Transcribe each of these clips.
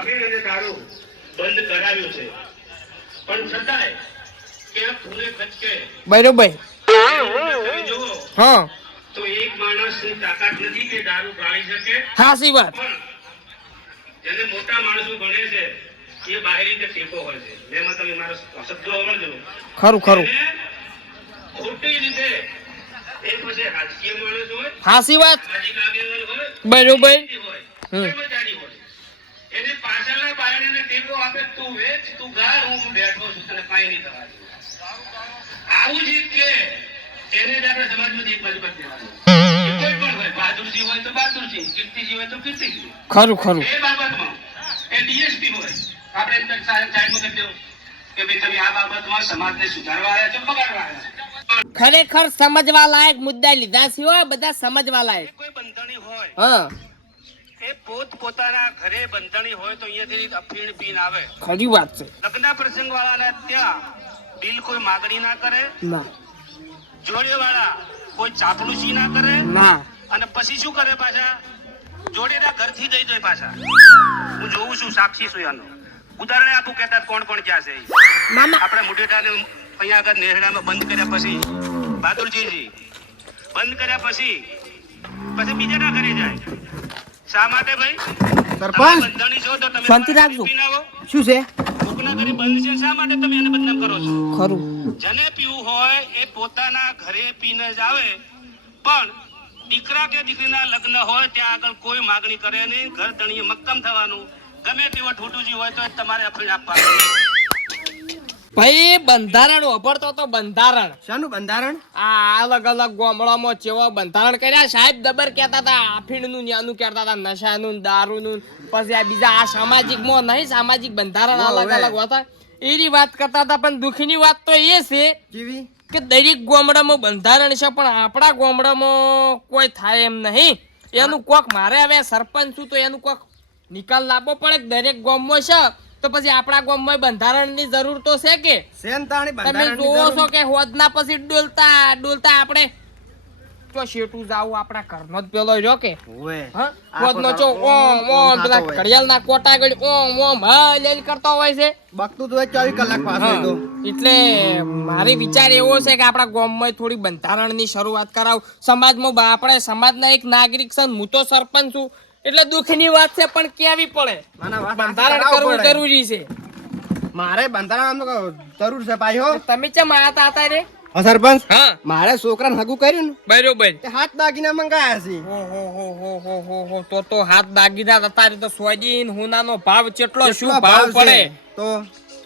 અફીણ અને દારૂ બંધ કરાવ્યું છે, પણ છતાંય ક્યાં ફૂલે ખચકે બરોબર. તમે જુઓ હા તો એક માણસની તાકાત નથી કે દારૂ ગાળી શકે. હાસી વાત. પણ જેને મોટા માણસો ગણે છે એ બહાર રીતે ટેકો હોય છે. એમાં તમે મારો શબ્દો અવળજો. ખરું ખરું એને ખોટી રીતે એ પછી રાજકીય માણસ હોય, હાસી વાત. સામાજિક આગેવાન હોય, બરોબર. હોય, કર્મચારી હોય, એને પાછળના બારણે ટેકો આપે, તું વેચ, તું ગા, હું બેઠો છું, તને કાંઈ નહીં થવા દે. આવું જ કે એને જ આપણે સમાજમાંથી એક બાજુ કરી દેવાનું. એ કોઈ પણ હોય, બહાદુરજી હોય તો બહાદુરજી, કીર્તિજી હોય તો કીર્તિજી. ખરું ખરું. એ બાબતમાં એ ડીએસપી હોય, આપણે એમ સાઈડમાં કરી દેવું કે ભાઈ તમે આ બાબતમાં સમાજને સુધારવા આવ્યા છો, બગાડવા આવ્યા છો. ખરેખર સમજવા લાયક મુદ્દા લીધા સિવાય બધા સમજવા લાયક. કોઈ બંધણી હોય, હા એ પોતાના ઘરે બંધણી હોય તો અહીંયાથી અફીણ પીન આવે. ખરી વાત છે. લગ્ન પ્રસંગ વાળાને ત્યાં બિલ કોઈ માગણી ના કરે, ના જોડે વાળા કોઈ ચાપલુસી ના કરે, ના. અને પછી શું કરે, પાછા જોડેના ઘરથી દઈ દે પાછા. હું જોઉં છું, સાક્ષી છું એનો. ઉદાહરણ આપું, કહેતા કોણ કોણ ક્યાં છે. મામા આપણે મુઢેટાને અહીંયા આગળ નેહડામાં બંધ કર્યા પછી બહાદુરજીજી બંધ કર્યા પછી બીજાના ઘરે જાય. શા માટે ભાઈ? સરપંચ બંધણી છો તો તમે શાંતિ રાખજો. પીને આવો. શું છે? કોકના ઘરે બંધ છે, શા માટે તમે એને બદનામ કરો છો? ખરું. જેને પીવું હોય એ પોતાના ઘરે પીને જ આવે, પણ દીકરા કે દીકરીના લગ્ન હોય ત્યાં આગળ કોઈ માગણી કરે નહીં. ઘર ધણીએ મક્કમ થવાનું. ગમે તેવો ઠૂઠુજી હોય તો તમારે અફીણ આપવાનું. ભાઈ બંધારણ વાપરતો તો બંધારણ. શાનું બંધારણ? આ અલગ અલગ ગામડામાં જેવા બંધારણ કર્યા. સાહેબ દબર કહેતા હતા, આફીણનું ન્યાનું કહેતા હતા, નશાનું, દારૂનું. પછી આ બીજા આ સામાજિકમાં નહીં, સામાજિક બંધારણ અલગ અલગ હતા. એની વાત કરતા હતા. પણ દુઃખની વાત તો એ છે કેવી? કે દરેક ગામડામાં બંધારણ છે, પણ આપણા ગામડામાં કોઈ થાય એમ નહીં. એનું કોક મારે હવે સરપંચ છું તો એનું કોક નિકાલ લાવવો પડે. દરેક ગામમાં છે તો પછી આપણા ગામમાં બંધારણની જરૂર તો છે કે? સેનતાણી તમે બંધારણની જોવો છો જરૂર. કે હોદના પછી ડોલતા ડોલતા આપણે તો શેઠું જાવું આપણા ઘરનો જ પેલો રહ્યો કે ઓવે. હા આખો હોદનો ચો દાડો ઓમ ઓમ થતો પેલા હોય. ઘડિયાળના કોટા ગળી ઓમ ઓમ હલેલ કરતો હોય છે. બકતું તો 24 કલાક પાછો હા. એ તો. એટલે મારી વિચાર એવો છે કે આપણા ગામમાં થોડી બંધારણની શરૂઆત કરાવ. સમાજમાં આપણે સમાજના એક નાગરિક છે, હું તો સરપંચ છું એટલે દુઃખની વાત છે, પણ કેવી પડે. માના વાત બંધારણ કરાવવું કરવું પડે. જરૂરી છે. મારે બંધારણ જરૂર છે પાછો. તમે ચમ આયા હતા રે? હા સરપંચ, હા મારે છોકરાને હગું કર્યું ને બરોબર. તે હાથ દાગીના મંગાયા છે. તો હાથ દાગીના તારે તો સોજીન હુનાનો ભાવ કેટલો શું કેટલો ભાવ છે? પડે. તો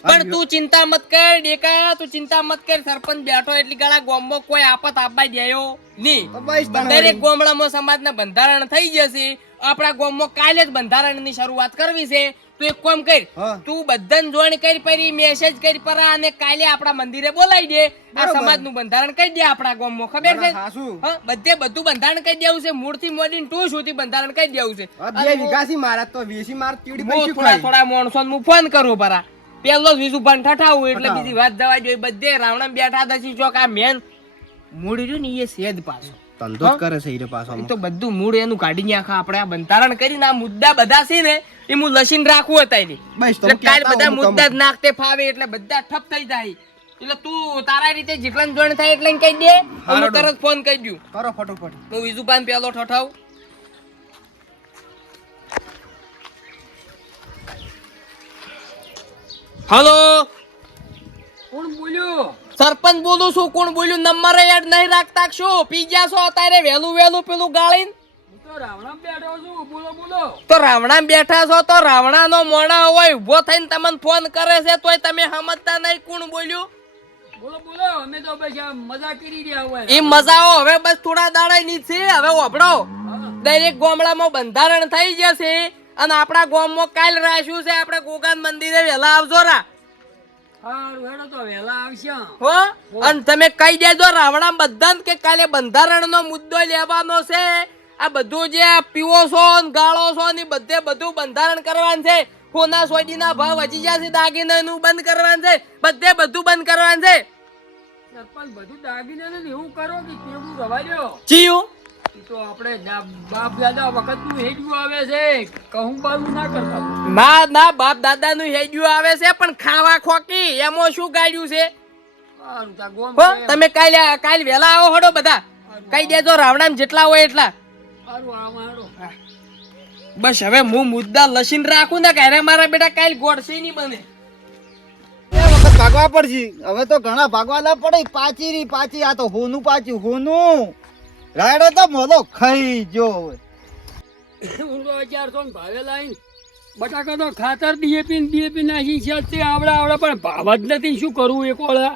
પણ તું ચિંતા મત કર ડેકા, તું ચિંતા મત કર. સરપંચ બેઠો એટલી ગાળા ગામમાં કોઈ આફત આપવા દેયો નહીં. તો બસ તને દરેક વળી. ગામડામાં સમાજના બંધારણ થઈ જશે. આપણા ગામમાં કાલે જ બંધારણની શરૂઆત કરવી છે. તું એક કામ કર, હા. તું બધાને જોઈન કરી પરી મેસેજ કરી પરા અને કાલે આપણા મંદિરે બોલાવી દે. આ બરોબર. સમાજનું બંધારણ કહી દે આપણા ગામમાં. ખબર છે? ના, હાસુ. હા, બધે બધું બંધારણ કહી દેવું છે. મૂળથી મોડીને ટુ સુધી બંધારણ કહી દેવું છે. હવે 2 વીઘા છે મારા, તો 20 માર તીડી હું પૈસું થોડા ખાઈ. થોડા માણસોને હું ફોન કરું પરા. પેલો જ વીજું પણ ઠઠાવું એટલે ઠઠાવું. બીજી વાત જવા જોઈએ. બધે રાવણા બેઠા દસી ચોક આ મેન મૂળ રહ્યું ને એ સેજ પાછો. ધંધો જ કરે છે ઈ રે પાછો. એ તો બધું મૂળ એનું કાઢી નાખા. આપણે આ બંધારણ કરીને આ મુદ્દા બધા છે ને એ હું લસીને રાખવું હતા એની. બસ તો એટલે કાલ કહેતા બધા હું મુદ્દા જ કમ. નાખતે ફાવે એટલે બધા ઠપ થઈ જાય. એટલે તું તારા રીતે જેટલા જોઈન થાય એટલે કહી દે. હું હારો. તરત ફોન કરી દઉં. કરો ફટોફટ. હું બીજું પાન પેલો ઠઠાવ. હલો કોણ બોલ્યું? સરપંચ બોલું છું. કોણ બોલ્યું? નંબર યાદ નહીં રાખતા કે શું? પી ગયા છો અત્યારે વહેલું વહેલું પેલું ગાળીને? હું તો રાવણા બેઠો છું. બોલો બોલો. તો રાવણા બેઠા છો તો રાવણાનો મોણા હોય ઉભો થઈને તમને ફોન કરે છે તોય તમે સમજતા નહીં. કોણ બોલ્યું? બોલો બોલો. અમે તો બસ આ મજા કરી રહ્યા હોય. એ મજાઓ હવે બસ થોડા દાડા ની છે. હવે વાપરો દરેક ગામડામાં બંધારણ થઈ જશે અને આપણા ગામમાં કાલ રાખ્યું છે. આપણે ગોગાન મંદિરે વહેલા આવજો રા. હારું હેડો તો વહેલા આવશે. હો અને તમે કહી દેજો રાવણા બધાને કે કાલે બંધારણનો મુદ્દો લેવાનો છે. આ બધું જે પીવો છો ને ગાળો છો ને બધે બધું બંધારણ કરવાનું છે. સોના સોદીના ભાવ વધી જશે. દાગીનાનું બંધ કરવાનું છે. બધે બધું બંધ કરવાનું છે. સરપંચ બધું દાગીને ને એવું કરો કે કેવું રવા દો. ચિયું ઈ તો આપણે બાપ દાદા વખતનું હેડ્યું આવે છે, કહું બારું ના કરતા. ના ના બાપ દાદા નું હેજ્યું આવે છે પણ ખાવા ખોકી એમાં શું ગાડ્યું છે સારું, તાર ગોમ હો છે. તમે કાલ વેલા આવો હડો બધા કહી દેજો રાવણામ જેટલા હોય એટલા સારું, આમાં હેડો. બસ હવે હું મુદ્દા લસીને રાખું ને કે મારા બેટા કાલ ગોળસી નહીં બને એ વખત ભાગવા પડશે. હવે તો ઘણા ભાગવા ના પડે. પાચી આ તો હોનું પાચ્યું હોનું. રાયડો તો મોલો ખાઈ જો. ઊંડો 400 ને ભાવે લાઈન બટાકા તો ખાતર ડીએપી નાખી છે તે આવડા પણ ભાવ જ નથી. શું કરવું એક ઓળા?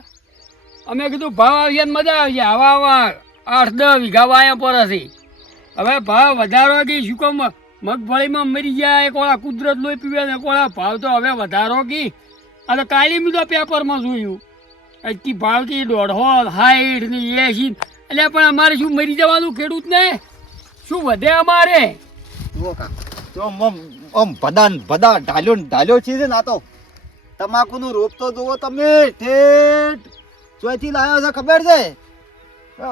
અમે કીધું ભાવ આવશે ને મજા આવશે. આવા 8-10 વીઘા વાયા પર હશે. હવે ભાવ વધારો કે શું કામ મગફળીમાં મરી ગયા એક ઓળા કુદરત લોહી પીવે ને એક ઓળા ભાવ તો હવે વધારો કી. આ તો કાલી મેં તો પેપરમાં જોયું એટલી ભાવથી 150, 60 ને 80. એટલે પણ અમારે શું મરી જવાનું ખેડૂત ને? શું વધે અમારે? જુઓ કા તો આમ બધા ઢાલ્યો છે ને. આ તો તમાકુનું રોપ તો જુઓ તમે. ઠેઠ ચોથી લાવ્યો છે ખબર છે?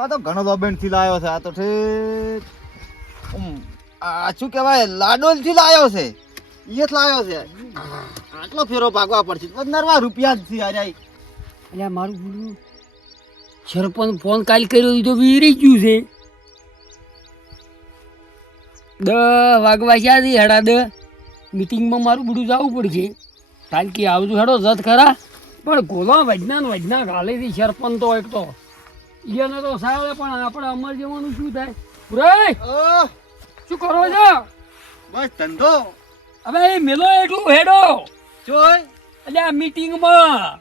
આ તો ઘણો લોબેન થી લાવ્યો છે. આ તો ઠેઠ આ શું કહેવાય લાડોલ થી લાવ્યો છે. એ જ લાવ્યો છે. આટલો ફેરો ભાગવા પડશે. 15 રૂપિયા જ છે. અરે એટલે મારું બોલું સરપંચ ફોન કાલ કર્યો તો વીરી ગયું છે. 10 વાગવા છે 10:30 મિટિંગમાં મારું બધું જવું પડશે. કાલ કે આવજો હેડો જત ખરા પણ ગોલા વજના ગાલેથી સરપંચ તો એક તો એને તો સાવે પણ આપણે અમર જવાનું શું થાય? પુરાય શું કરો છો? બસ ધંધો હવે એ મેલો એટલું હેડો જોઈ. એટલે આ મિટિંગમાં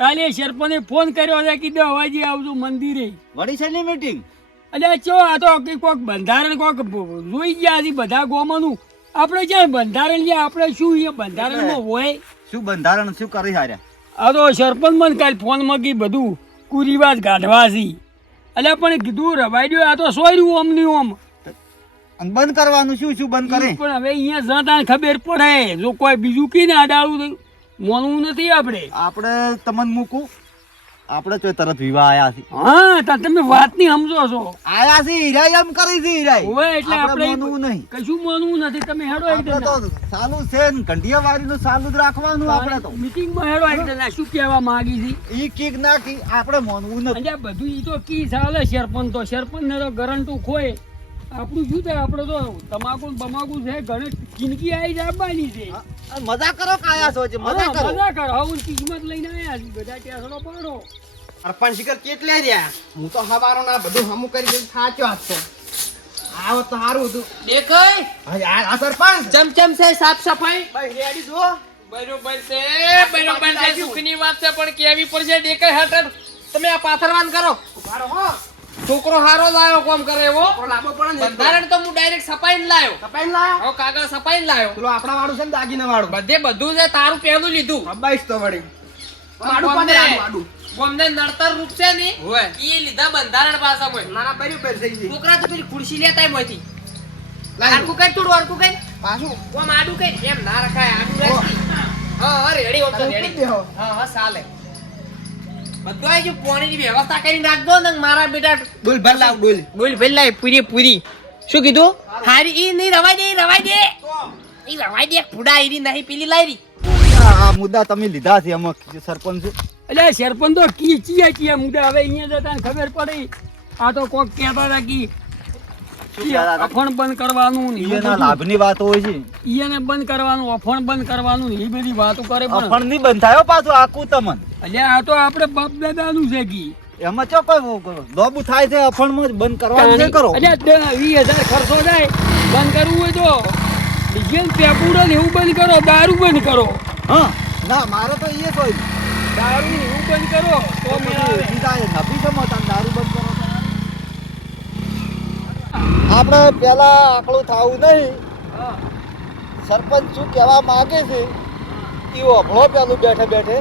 કાલે સરપંચે ફોન કર્યો છે કીધું અવાજી આવજો મંદિરે. વળી છે ની મીટિંગ. એટલે ચો આ તો કોઈક બંધારણ કોઈક જોઈ ગયા છે બધા ગોમાંનું. આપણે ક્યાં બંધારણ લે? આપણે શું એ બંધારણમાં હોય? શું બંધારણ શું કરી હાર્યા? આ તો સરપંચ મને કાલ ફોનમાં કી બધું કુરિવાજ કાઢવા છે. એટલે પણ કીધું રવાઈ દો. આ તો સોયરું ઓમ ની ઓમ. અને બંધ કરવાનું શું બંધ કરે? પણ હવે અહીંયા જતા ખબર પડે. જો કોઈ બીજું કી ને આડાળું મોનવું નથી આપણે. આપણે તમને મૂકું. આપણે તો તરત વિવાહ આયા છે. હા તો તમે વાત ની સમજો છો. આયા છે હીરાય એમ કરી છે હીરાય. હોય એટલે આપણે માનવું નહીં. કશું માનવું નથી. તમે હેડો આપણે તો સાલું છે ને ઘંટિયાવાળીનું સાલું જ રાખવાનું. આપણે તો મીટિંગમાં હેડો શું કહેવા માંગી છે? ઈ કીક ના કી આપણે માનવું નથી. અને આ બધું ઈ તો કી ચાલે સરપંચ તો ને તો ગરંટું ખોય. આપણું શું થાય? આપણે તો તમાકુ બમાકુ છે ઘણી જિંદગી આવી જ આવવાની છે. આ મજા કરો કાયા છો છે મજા કરો. મજા કરો. આવું કિસ્મત લઈને આવ્યા છે બધા. ટેસડો પાડો. સરપંચ શિખર કેટલે રહ્યા? હું તો હવારો ના બધું હમું કરી દે થાચ્યો આજ તો. આવો તો સારું હતું. દેખાય આ સરપંચ ચમચમ છે સાફ સફાઈ ભાઈ રેડી જો. બરોબર છે સુખની વાત છે પણ કેવી પડશે દેખાય હાટર તમે આ પાથરવાન કરો. ઉભારો હો. છોકરો હારો લાયો કોમ કરે એવો. લાંબો પડે ને બંધારણ તો હું ડાયરેક્ટ સપાઈને લાયો. કપાઈને લાયા. હવે કાગળ સપાઈને લાયો. પેલો આપણા વાળું છે ને દાગીના વાળું. બધું છે તારું પહેલું લીધું. અબ્બાઈશ તો વળી. આડું પાડે આડું. બોમને નડતર રૂપ છે ને હોય. ઈ લીધા બંધારણ પાસામાં. નાના બરાબર થઈ ગઈ. છોકરા તો પેલી ખુરશી લેતાય મોથી. લાઈ. આડકું કઈ થોડું આડકું કઈ. પાછું ઓમ આડું કઈ એમ ના રખાય આડું રાખી. હા રેડી ઓમ તો રેડી. હા ચાલે. બધું આવી ગયું. પાણીની વ્યવસ્થા કરીને રાખજો ને મારા બેટા ડોલ ભર લાવ ડોલ. બોલ ભેલા પૂરી શું કીધું? હારી ઈ નહીં રવાઈ દે ઈ રવાઈ દે ફુડા ઈરી નહીં પેલી લાયરી. આ મુદ્દા તમે લીધા છે એમાં સરપંચ. એટલે સરપંચ તો ચિયા મુદ્દા હવે અહીંયા જતા ખબર પડી. આ તો કોક કહેતા હતા કે અફણ બંધ કરવાનું ને એના લાભની વાત હોય છે. એને બંધ કરવાનું, અફણ બંધ કરવાનું ને એ બધી વાતો કરે. અફણ ની બંધ થયો પાછું આખું તમને. એટલે આ તો આપણે બાપ દાદાનું છે કે એમાં ચો કોઈ લોબુ થાય છે અફણ માં બંધ કરવાનું છે કરો. એટલે 20,000 ખર્ચો જાય. બંધ કરવું હોય તો ડીઝલ પેપુડો ને એવું બંધ કરો. દારૂ બંધ કરો. હા ના મારે તો એ જ હોય. દારૂ ને એવું બંધ કરો તો મેળ આવે. નભી છે મત દારૂ બંધ કરો. આપણે પેલા આકડું થવું નહીં. હા. સરપંચ શું કહેવા માંગે છે એ અભળો પેલું બેઠે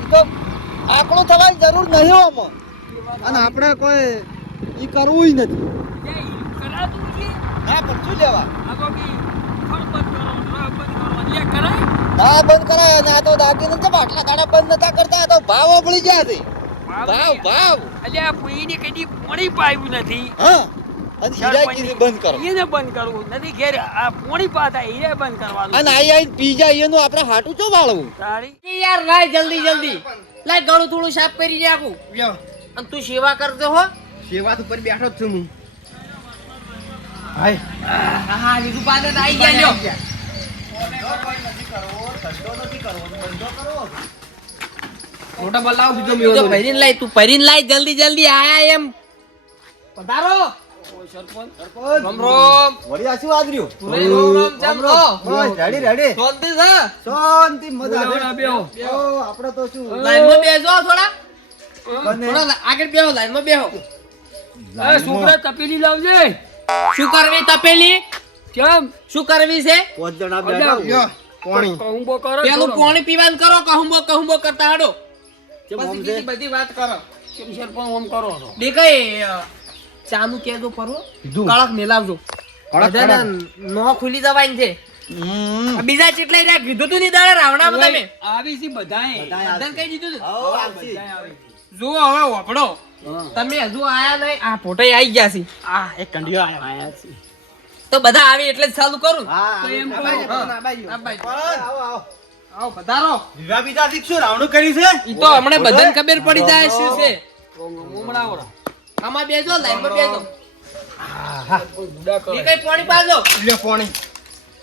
ઈ તો આકડું થવાની જરૂર નહીં આમાં. અને આપણે કોઈ ઈ કરવું નથી. એ કરાતું છે. ના પણ શું લેવા આ તો કે ફળ બંધ કરો, ડ્રગ બંધ કરો. એટલે કરાય. ના બંધ કરાય. અને આ તો દાગીને તો આટલા દાડા બંધ નતા કરતા. આ તો ભાવ ઓગળી ગયા છે. ભાવ એટલે આ પુઈની કદી પાણી પાયું નથી. હા અને હીરા કીધું બંધ કરો એને બંધ કરવું નથી ઘેર આ પોણી પાતા હીરે બંધ કરવાનું અને આઈ પી જાય એનું આપણે હાટું ચો વાળવું તારી એ યાર લાય જલ્દી જલ્દી લાય ગળું થોડું સાફ કરી નાખું અને તું સેવા કરજો હો સેવા ઉપર બેઠો જ છું હું હા લીધું પાછળ આવી ગયા લ્યો મોટા બલાવ બીજો તું તો ભરીને લાય તું ભરીને લાય જલ્દી જલ્દી આયા એમ પધારો રામ રામ વળી આ શું આદર્યું રામ રામ ચમ બસ રેડી રેડી શાંતિ છે શાંતિ મજા બોલાવડા બેહો. આપણે તો શું લાઈનમાં બેસો થોડા બને થોડા આગળ બેહો લાઈનમાં બેહો એ છોકરા તપેલી લાવજે શું કરવી તપેલી કેમ શું કરવી છે 5 જણા અલ્યા, બેઠા પાણી કહુંબો કરો પેલું પાણી પીવાનું કરો કહુંબો કરતા હાડો કેમ પછી આમ છે? બીજી બધી વાત કરો કેમ સરપંચ ઓમ કરો છો દેખાય ચાનું કેજો પરવો કીધું. કડક મેલાવજો બધાને નો ખુલી જવાની છે હમ. આ બીજા ચેટલા રહ્યા કીધું તું ની દાડે રાવણામાં તમે આવી છે બધાએ બધાને કઈ દીધું તું? આવો, આવશે. બધાએ આવી છે. જુઓ હવે વાપડો હા. તમે હજુ આયા નહીં આ ફોટો આવી ગયા છે આ એક કંડિયો આયો આયા છે. તો બધા આવે એટલે જ ચાલુ કરું હા તો એમ આ કહો. બાજુ. હા. આ બાજુ. આવો પધારો વિવાહ બીજા શીખશું રાવણું કર્યું છે ઈ તો હમણાં બધાને ખબર પડી જાય શું છે ઉમરાવડા. આમાં બેસો લાઈનમાં બેસો બુડા કરે. એ કઈ પાણી પાજો લ્યો પાણી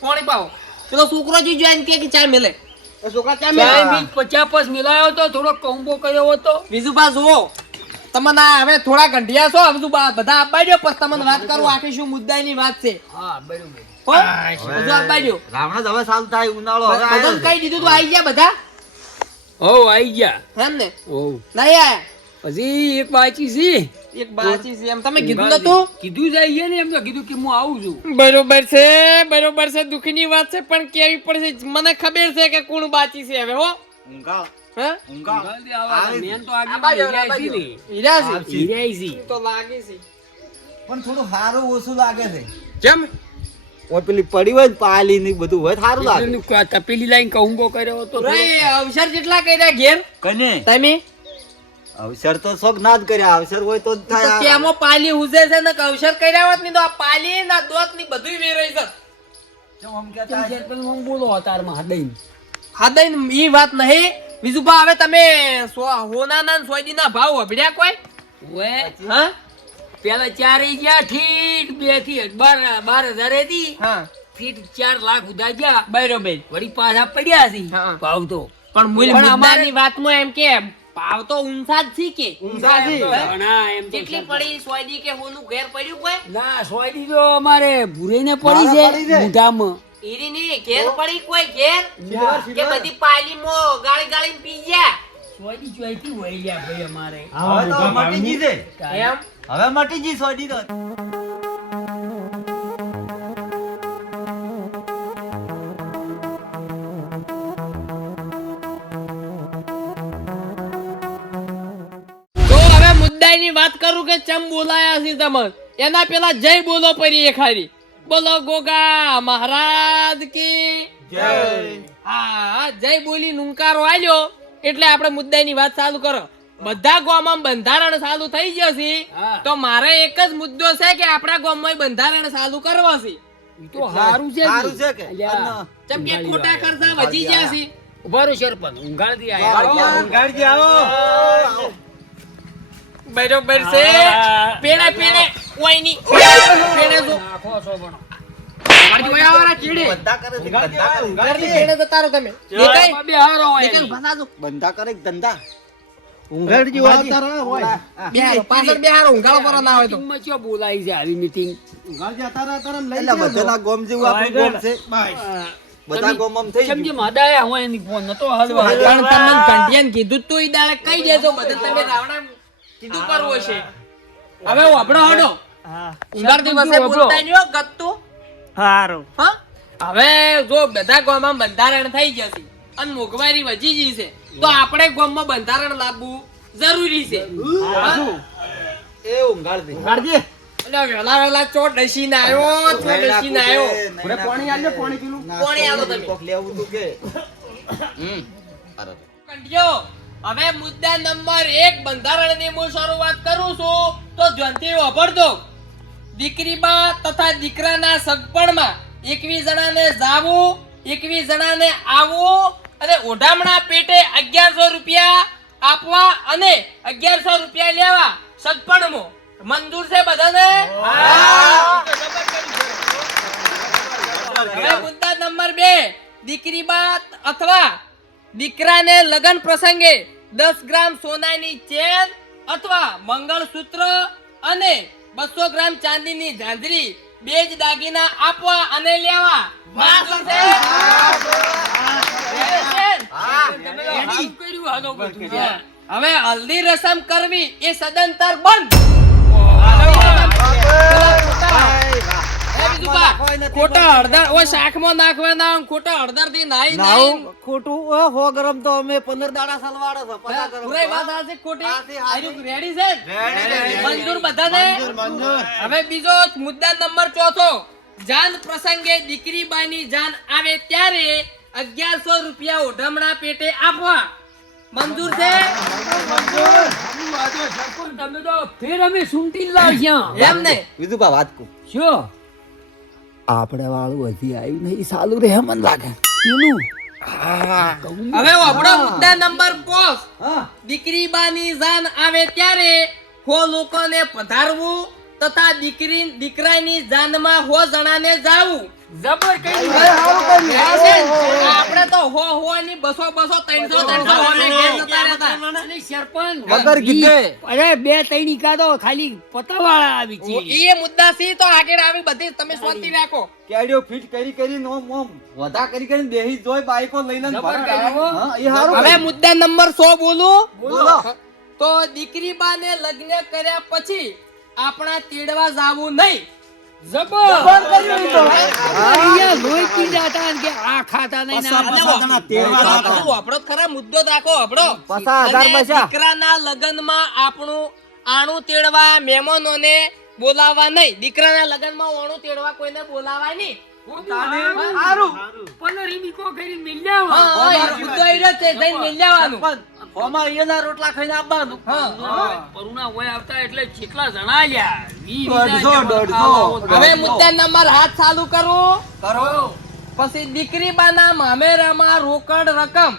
પાણી પાવો પેલો છોકરો જી જોઈને કે ચા મેલે એ છોકરા ચા ચાય મેં બીજ 50 મિલાયો તો થોડો કહુંબો કર્યો હતો બીજું પા જુઓ તમને આ હવે થોડા ઘંટિયા છો હવે બધું બધા આપવા દો પછી તમને વાત કરું આખી શું મુદ્દાની વાત છે હા બરોબર હો બધું આપવા દો રાવણ જ હવે સાલ થાય ઉનાળો હવે બધાને આવ્યો છે. કઈ દીધું તું આવી ગયા બધા હો આવી ગયા એમ ને હો નહીં આયા હજી એક બાકી છે એક બાચી છે એમ તમે કીધું નતું કીધું જઈએ ને એમ તો કીધું કે હું આવું છું બરોબર છે દુઃખની વાત છે પણ કેવી પડશે મને ખબર છે કે કોણ બાચી છે હવે હો ઊંઘાવ, હે ઊંઘાવ. જલ્દી આવો. આવે છે. મેન તો આ આગળ બાજુ, હીરા આ બાજુ. છે ને. હીરા છે આવશે. હીરા છે. તો લાગે છે પણ થોડું સારું ઓછું લાગે છે કેમ ઓય પેલી પડી હોય ને પાલી ને બધું હોય સારું લાગે એટલું તપેલી લાઈન કહુંબો કર્યો હતો રે અવસર જેટલા કર્યા ઘેર કને તમે અવસર તો શોખ ના જ કર્યા અવસર હોય તો જ તો થાય ત્યાંમાં પાલી ઉજે છે ને કે અવસર કર્યા હોત ની તો આ પાલી ના દોત ની બધું વેરાઈ જત કેમ આમ કેમ કહેતા છે પેલું આમ બોલો અતારમાં હદઈન. હાદઈ ઈ વાત નહીં બીજું પા હવે તમે હોના ના સોયદી ના ભાવ અભડ્યા કોઈ ઓએ, હા પેલા 4 ગયા ઠીક 2 થી 12,000 હતી હા ઠીક 4 લાખ ઉધા ગયા બરોબર વળી પાછા પડ્યા છે હા. ભાવ તો પણ મૂળ પણ અમારે- મુદ્દાની વાતમાં એમ કે ભાવ તો ઊંચા જ છે કે ઊંચા છે. ના એમ તો કેટલી પડી સોયદી કે હોનું ઘેર પડ્યું કોઈ ના સોયડી તો અમારે ભૂરેને પડી મારા પડી છે છે. મોઢામાં ઈરી ની ઘેર પડી કોઈ ઘેર સિલ્વર, કે સિલ્વર. બધી પાલીમાં ગાળી ગાળીને પી ગયા સોયડી ચોયથી વહી ગયા ભાઈ અમારે હવે તો મટી ગઈ છે એમ હવે મટી ગઈ સોડી તો તો હવે મુદ્દાની વાત કરું કે ચમ બોલાયા છે તમે એના પેલા જય બોલો પરી એ ખારી બોલો ગોગા મહારાજ કી હા જય બોલી નુંકારો આલ્યો એટલે આપણે મુદ્દાની વાત ચાલુ કરો બધા ગામમાં બંધારણ ચાલુ થઈ જશે હા. તો મારે એક જ મુદ્દો છે કે આપણા ગામમાં બંધારણ ચાલુ કરવો છે ઈ તો હારું છે સારું છે કે અલ્યા. ચમ કે ખોટા ખર્ચા વધી ગયા છે ઉભા રહો સરપંચ ઊંઘાડથી આયા ઊંઘાડજી આવો બરોબર છે પેણે પેણે ઓયની પેણે જો નાખો છો ભણો. વાળા ચીડે બંધા કરે છે બંધા કરે ઘરની પેણે જતા રહો તમે દેખાય આમાં બે હારો હોય દેખાય એની. ભાષા જો બંધા કરે કે ધંધા ઊંઘાડજી વાળતા રહો હોય બેહારો પાછળ બેહારો ઊંઘાળો પર ના હોય તો મીટિંગમાં ચો બોલાઈ છે આવી મીટિંગ ઊંઘાડજી આતારા આતારામ લઈ એટલે જાઓ. બધાના ગોમ જેવું આપણું ગોમ છે બધા ગોમ આમ થઈ સમજી ગયું માદાયા હોય એની ફોન નતો હલવા પણ તમને કંટિયાને કીધું તું ઈ દાડે કહી દેજો બધે તમે રાવણા કીધું કરવું હશે હવે વાપડો હડો ઊંઘાડ દિવસે બોલતા નહીં હો ગત્તું હારું હા હવે જો બધા ગામમાં બંધારણ થઈ જશે અને મોંઘવારી વધી ગઈ છે તો આપણે ગામમાં બંધારણ લાવવું જરૂરી છે હા? એ ઊંઘાડજી ઊંઘાડજી એટલે વહેલા વહેલા ચો ડસીને આવ્યો ચો ડસીને આવ્યો થોડે પાણી આલજો પાણી પીલું પાણી આલો તમે. કોક લેવું તું કે અરે કંઠિયો હવે મુદ્દા નંબર 1 બંધારણની હું શરૂઆત કરું છું તો ધ્યાનથી વાપરજો દીકરીબા તથા દીકરાના સગપણમાં 21 જણાને જાવું, 21 જણાને આવું અને ઓઢામણા પેટે 1100 રૂપિયા આપવા અને 1100 રૂપિયા લેવા સગપણમાં મંજૂર છે બધાને? હવે મુદ્દા નંબર 2, દીકરીબા અથવા દીકરાને લગ્ન પ્રસંગે 10 ગ્રામ સોનાની ચેન અથવા મંગળસૂત્ર અને 200 ગ્રામ ચાંદીની ઝાંઝરી બે જ દાગીના આપવા અને લેવા મંજૂર છે? સારું કર્યું આ તો બધું. હવે હલ્દી રસમ કરવી એ સદંતર બંધ. ખોટા હળદર ઓય શાકમાં નાખવાના, ખોટા હળદરથી નાઈ નાઈ ખોટું હો ગરમ તો અમે 15 દાડા સલવાડો છો 50 ગરમ પૂરી વાત હાચી ખોટી? હાચી, હાચી. આયુ રેડી છે? મંજૂર બધાને? મંજૂર. હવે બીજો મુદ્દા નંબર 4, જાન પ્રસંગે દીકરી બાની જાન આવે ત્યારે 1100 રૂપિયા ઓઢમણા પેટે આપવા મંજૂર છે? તમે તો ફેર અમે સુંટી લાવ્યા એમ ને? વિધુબા વાત કહું, શું આપણે વાળું હજી આવ્યું નહીં, સાલું રે મન લાગે પેલું હવે આપણો મુદ્દા નંબર 5, દીકરી બાની જાન આવે ત્યારે 100 લોકોને પધારવું તથા દીકરાની જાનમાં 100 જણાને જાવું. જબર કર્યું. આપણે તો હો ની 200 300 હોને ઘેર જતા રહેતા. અને સરપંચ વગર કીધે. અરે 2-3 ઈકા તો ખાલી પતાવાળા આવી છે. એ મુદ્દા સી તો આગળ આવી બધી તમે શાંતિ રાખો. કેડિયો ફિટ કરી ઓમ વધા કરી બેહી જોઈ બાઈકો લઈને જબર ભરા. કર્યું. હા, એ હારું હવે કર્યું. મુદ્દા નંબર 100 બોલું. બોલો. તો દીકરી બાને લગ્ન કર્યા પછી આપણા તેડવા જાવું નહીં. જબર કર્યું તો. અહીંયા લોહી પી જાતા અને કે આ ખાતા નહીં ને આ ખાતા. આપણો ખરા મુદ્દો રાખો આપણો. 50,000 અને બચા. દીકરાના લગ્નમાં આપણું આણું તેડવા મહેમાનોને બોલાવવા નહીં. દીકરાના લગ્નમાં આણું તેડવા કોઈને બોલાવાય નહીં. હારું. 15 ઈકો કરીને મિલ્યા હા, એ મુદ્દો એ રહ્યો છે, જઈને મિલ જવાનું. ફોમાં એના રોટલા ખાઈને આવવાનું. હા. પરુણા હોય આવતા એટલે કેટલા જણા આલ્યા? 150. હવે મુદ્દા નંબર હાથ ચાલુ કરું. કરો. પછી દીકરી બાના મામેરામાં રોકડ રકમ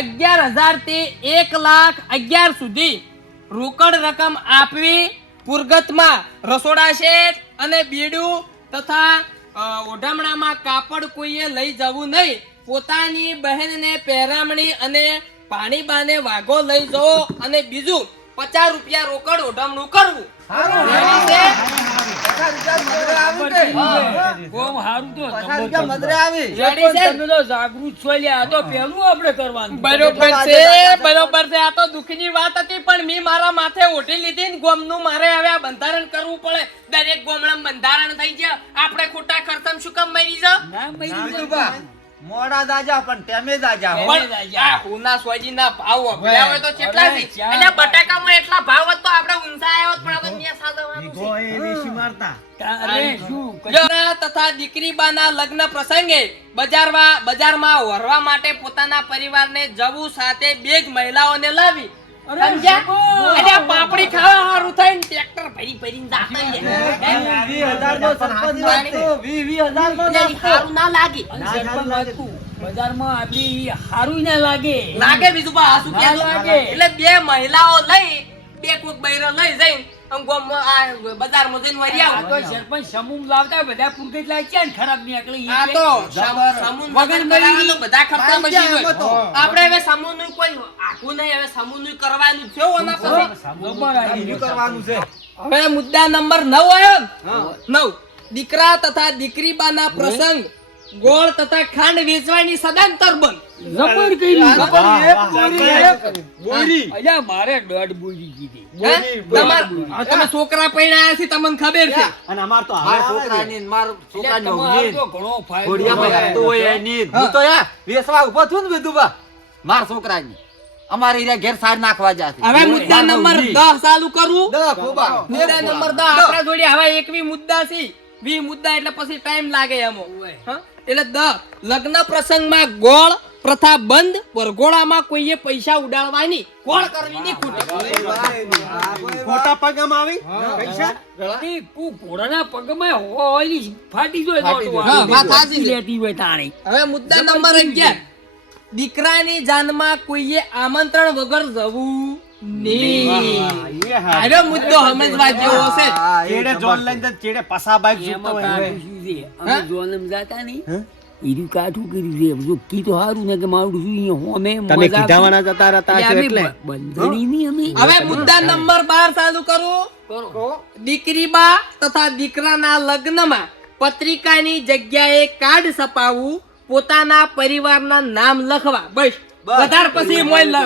11,000 થી 1,11,000 સુધી રોકડ રકમ આપવી. પુરગતમાં રસોડા સેટ અને બીડું તથા ઓઢામણામાં કાપડ કોઈએ લઈ જવું નહીં. પોતાની બહેનને પહેરામણી અને પાણીબાને વાઘો લઈ જવો અને બીજું 50 રૂપિયા રોકડ ઓઢામણું કરવું. રેડી છે? બહુ હારું તો 50 રૂપિયા મદરે આવી. રેડી છે? તમે તો જાગૃત છો લ્યા. આ તો પહેલું આપણે કરવાનું. બરોબર છે, બરોબર છે. આ તો દુઃખની વાત હતી પણ મેં મારા માથે ઓઢી લીધી ને ગોમનું મારે હવે આ બંધારણ કરવું પડે. દરેક ગોમડામાં બંધારણ થઈ ગયા. આપણે ખોટા ખર્ચમ શું કામ મરી જાવ? ના મરી વિધુબા, મોડા દાજા પણ ટેમે દાજા હો. પણ આ હુના સોજીના ભાવ વગડ્યા હોય તો કેટલા છે? ચાર. એટલે બટાકામાં એટલા ભાવ હોત તો આપણે ઊંચા આવ્યા હોત, પણ આપણે ન્યા સાદવાનું છે. અરે શું દીકરા તથા દીકરીબાના લગ્ન પ્રસંગે બજારમાં વરવા માટે પોતાના પરિવારને જવું સાથે બે જ મહિલાઓને લાવી. સમજ્યા? એટલે આ પાપડી ખાવા હારું થઈને ટ્રેક્ટર ભરીને જાતા રહ્યા. 20,000 નો સરપંચ લાગતો, 20,000 નો એટલે ઈ હારું ના લાગે. સરપંચ હતું. બજારમાં આપણી હારું ના લાગે. લાગે બીજું બા આ શું ના કહેતો? લાગે. એટલે બે મહિલાઓ લઈ બે કોક બૈરો લઈ જઈને આમ ગામમાં આ બજારમાં જઈને વરી આ આવું. તો સરપંચ સમૂહ લાવતા બધા પૂરગત લાય છે ને ખરાબ નીકળી. આ તો સમૂહ વગર કરાવવાનો બધા ખર્ચા બચી ગયો. આપણે હવે સમૂહનું કોઈ આખું નહીં, હવે સમૂહનું કરવાનું છે ઓના પછી. બીજું કરવાનું છે. હવે મુદ્દા નંબર 9 આવ્યો ને? 9, દીકરા તથા દીકરીબાના પ્રસંગ ગોળ તથા ખાંડ વેચવાની સદાંતર બંધ. જબર કર્યું. બોરી. અલ્યા મારે દોઢ બોલી કીધી. હે? તમે છોકરા પૈણાયા છે તમને ખબર છે. અને અમાર તો મારા છોકરાની ને મારા છોકરાની તમારો ઊંઘી. તો ઘણો ફાયદો. ઘોડિયામાં રાખતો હોય એની. હું તો યાર વેસવા ઉભો છું ને વિધુબા, મારા છોકરાની. અમારે ઈરા ઘેર સાડ નાખવા જાશે. હવે મુદ્દા નંબર 10 ચાલુ કરું. ખોબા. મુદ્દા નંબર 10 આપણા જોડે હવે 21 મુદ્દા છે. 20 મુદ્દા એટલે પછી ટાઈમ લાગે એમો. હા? એટલે 10 લગ્ન પ્રસંગમાં ગોળ પ્રથા બંધ, વરઘોડામાં કોઈએ પૈસા ઉડાડવાની કોણ કરવી નહીં ખૂટે. ખોટા પગમાં આવી પૈસા એ ઘોડાના પગમાં હોલી ફાટી જાય નોટો. હા, વાત સાચી છે. લેતી હોય તાણી. હવે મુદ્દા નંબર 11, દીકરાની જાનમાં કોઈએ આમંત્રણ વગર જવું નહીં. આનો મુદ્દો સમજવા જેવો છે. ચેડે જોન લઈને તો ચેડે પસા બાઈક એમાં છૂટતો હોય કાઠું શું છે? અમે જોનમ જાતા નહીં. ઈર્યું કાઠું કર્યું છે. જો કી તો હારું ને કે મારું શું અહીંયા હોમે તમે મજા કીધાવાના જતા રહેતા એટલે છો અમે એટલે બંધણી નહીં અમે. હવે મુદ્દા નંબર 12 ચાલુ કરું. દીકરી બા તથા દીકરાના લગ્નમાં પત્રિકાની જગ્યાએ કાર્ડ છપાવવું, પોતાના પરિવારના નામ લખવા. બસ વધારે પછી મોય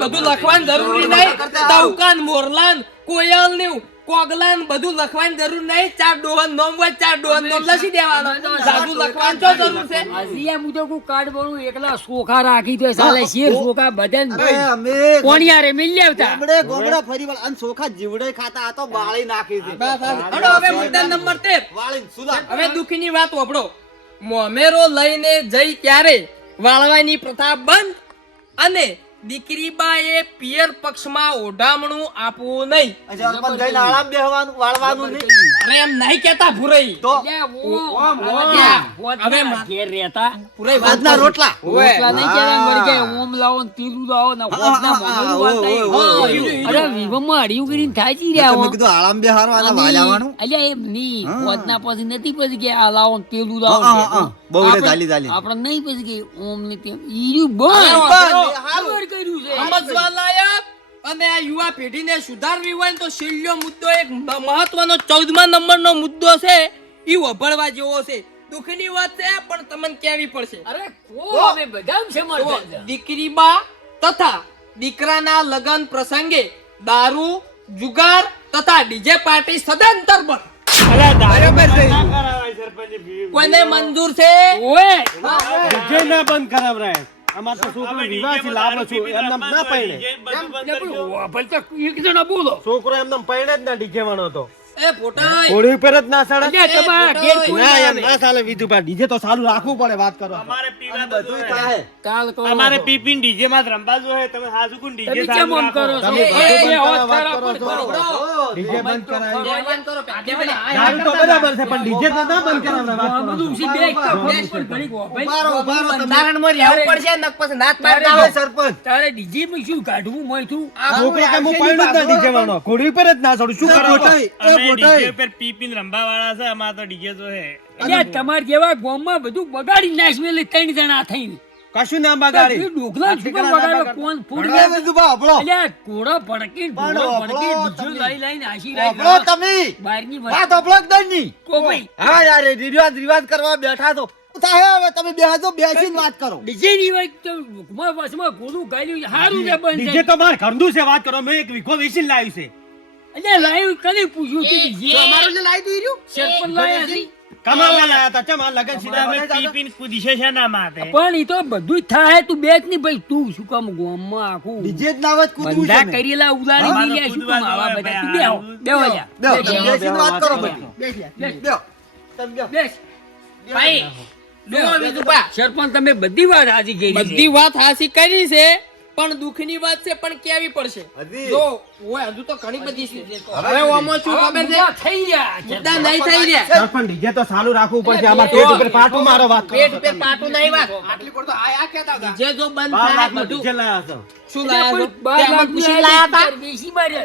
બધું લખવાની જરૂરી નહીં. તવકાન, મોરલાન, કોયલ ને કોગલાન બધું લખવાની જરૂર નહીં. 4 ડોહન નોમ હોય, 4 ડોહન નોમ લખી દેવાનો. જાદુ લખવાની તો જરૂર છે. હજી આ મુદ્દો કોઈ કાર્ડ બનવું એકલા સોખા રાખી તો ચાલે. શેર સોખા બધાને અરે અમે કોણિયારે મિલી આવતા. ગોમડે ફરીવાર અને ચોખા જીવડે ખાતા આ તો બાળી નાખી છે. હલો, હવે મુદ્દા નંબર 13. વાળીને સુલા. હવે દુઃખની વાત વાપરો. મોમેરો લઈને જઈ ત્યારે વાળવાની પ્રથા બંધ અને દીકરી બાએ પિયર પક્ષમાં ઓઢામણું આપવું નહીં. અચ્છા, પણ જઈને આરામ બેહવાનું વાળવાનું નહીં. અરે એમ નહીં કેતા ભુરઈ. તો હવે ઘેર રહેતા ભુરઈ આજના રોટલા રોટલા નહીં કહેતા વળી કે ઓમ લાવો ને તીલું લાવો ને હોદના મોઢું વાળતા. અરે વિવમાં અડિયું કરીને થાચી રહ્યા તમે હો. કીધું આરામ બેહારવા અને વાળવાનું. અલ્યા એમ નહીં હોદના પછી નથી પછી કે આ લાવો ને તેલું લાવો હા, ને હા, હા. બહુ રે ઝાલી ઝાલી. આપણે નહીં પછી કે ઓમ ને તેમ ઈર્યું બંધ હારું. કર્યું છે. સમજવા લાયક અને આ યુવા પેઢીને સુધારવી હોય ને તો છેલ્લો મુદ્દો એક મહત્વનો 14મા નંબરનો મુદ્દો છે. ઈ વભળવા જેવો છે. દુઃખની વાત છે પણ તમને કહેવી પડશે. અરે કો અમે બધા સમર્થન છે. દીકરી બા તથા દીકરાના લગ્ન પ્રસંગે દારૂ, જુગાર તથા ડીજે પાર્ટી સદંતર બંધ. કોઈને મંજૂર છે? ઓય જે ના બંધ કરાવરાય અમાર તો છોકરો વિવાહ છે લાવો છું એમને ના પૈણે એક જણા બોલો. છોકરો એમને પૈણે જ ના ડીજે વાળો હતો એ પોટાઈ ઘોડી ઉપર જ ના સાડા અલ્યા તમારા ઘેર કોઈ ના ના એમ ના ચાલે વિધુ ભાઈ ડીજે તો ચાલુ રાખવું પડે વાત કરો બધું થાય. કાલ કહો. અમારે પીપીન ડીજે માં જ રમવા જોઈએ તમે હાજુ કોણ તમે ડીજે કેમ આમ કરો છો? તમે એ, બધું એ, બંધ હોત કરો, વાત ખરાબ કરો છો. કરો. ડીજે બંધ કરાવી ભગવાન કરો પેટે દારૂ તો બરાબર છે પણ ડીજે તો ના બંધ કરાવના વાત કરો બધું છો. ઉસી બે એક તો ખબર પણ ઘણી કો. ભાઈ, ઉભારો, ઉભારો તમે. બંધારણમાં રહેવું પડશે નક પછી નાક પાડતા હવે હોય. સરપંચ તારે ડીજે માં શું કાઢવું મોય તું? છોકરો કે હું પૈણું જ ના ડીજે વાળો ઘોડી ઉપર જ ના ચડું શું એ કરાવો પોટાઈ, એ અમે પોટાઈ. ડીજે પર પીપીન રમવા વાળા છે અમારે તો ડીજે તો હે અલ્યા તમાર જેવા ગામમાં બધું બગાડી નાખવેલી 3 જણા થઈને. કશું ના બગાડી ડોકલા શું કામ બગાડો? કોણ ફૂડ ભણવા ગયા? બધું બા, આપણો. અલ્યા ઘોડો ભડકી પણ ઘોડો ભડકી આપણો બીજો તમે. લઈ લઈને આશી આપણો રાખ તમે. બહારની વાત આપણો જ દંડની. કો ભાઈ હા યાર, એ રિવાજ કરવા બેઠા તો થાય હવે તમે બેસો, બેસીને વાત કરો. ડીજે ની વાત તો હુકમા વસમાં ગોળું ગાલ્યું હારું ને બંધ ડીજે તો માર ઘરનું છે વાત કરો મેં એક વીઘો વેચીને લાવ્યું છે અલ્યા લાઈવ કદી પૂછ્યું કે ડીજે તમારું જે લાવી દીધું સરપંચ લાયા છે. કમાવા લાયા હતા ચમ આ લગન સીધા અમે બને જાતો. પીપીન કૂદી છે ના માથે પણ ઈ તો બધું થાય તું બેચ ની ભાઈ તું શું કામ ગામમાં આખું ડીજે જ ના હોય તો કૂદવું બંધા છે ને. કરેલા ઉલારી અમારે દીધા શું કૂદવા કામ આવા જવાય બધા તું ભાઈ, બેહો બેહો જા બેહો, બેસ, તમે બેસીને વાત કરો બેસ. બધું. બેસ, બેસ, બેહો. તમે બેહો. બેસ. ભાઈ જો બીજું પા સરપંચ તમે બધી વાત હાજી કરી છે. બધી વાત હાસી કરી છે પણ દુઃખની વાત છે પણ કેવી પડશે. હજી. જો ઓય હજુ તો ઘણી બધી છે. હવે ઓમો શું ખબર છે? મુદ્દા થઈ ગયા મુદ્દા નહીં થઈ રહ્યા. સરપંચ ડીજે તો ચાલુ રાખવું પડશે આમાં પેટ ઉપર પાટું મારો વાત કરો પેટ ઉપર પાટું નહીં વાત. આટલી પર તો આ કહેતા હતા. જે જો બંધ 12 થાય લાખનું બધું ડીજે લાયા છો શું લાયા છો? બાર તે અમને લાખ પૂછીને લાયા હતા? બેસી બારે.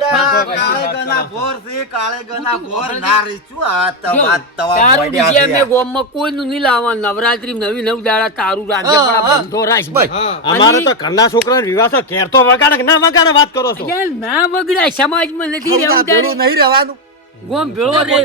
કાળે ગના ભોર છે, કાળે ગના ભોર ના રહી. શું આ વાત તવા તારું પડ્યા બીજે છે અમે યાર. ગામમાં કોઈનું નહીં લાવવાનું. નવરાત્રી નવી નવ દાડા તારું રાખજે પણ આ બંધો રાખ ભાઈ. અમારે તો ઘરના છોકરાને વિવાહ છે ઘેર તો વગાડે કે ના વગાડે વાત કરો છો યાર ના બગડાય સમાજમાં નથી થોડું રહેવું આ ભેળું તારે. નહીં રહેવાનું. ગોમ ભેળો રે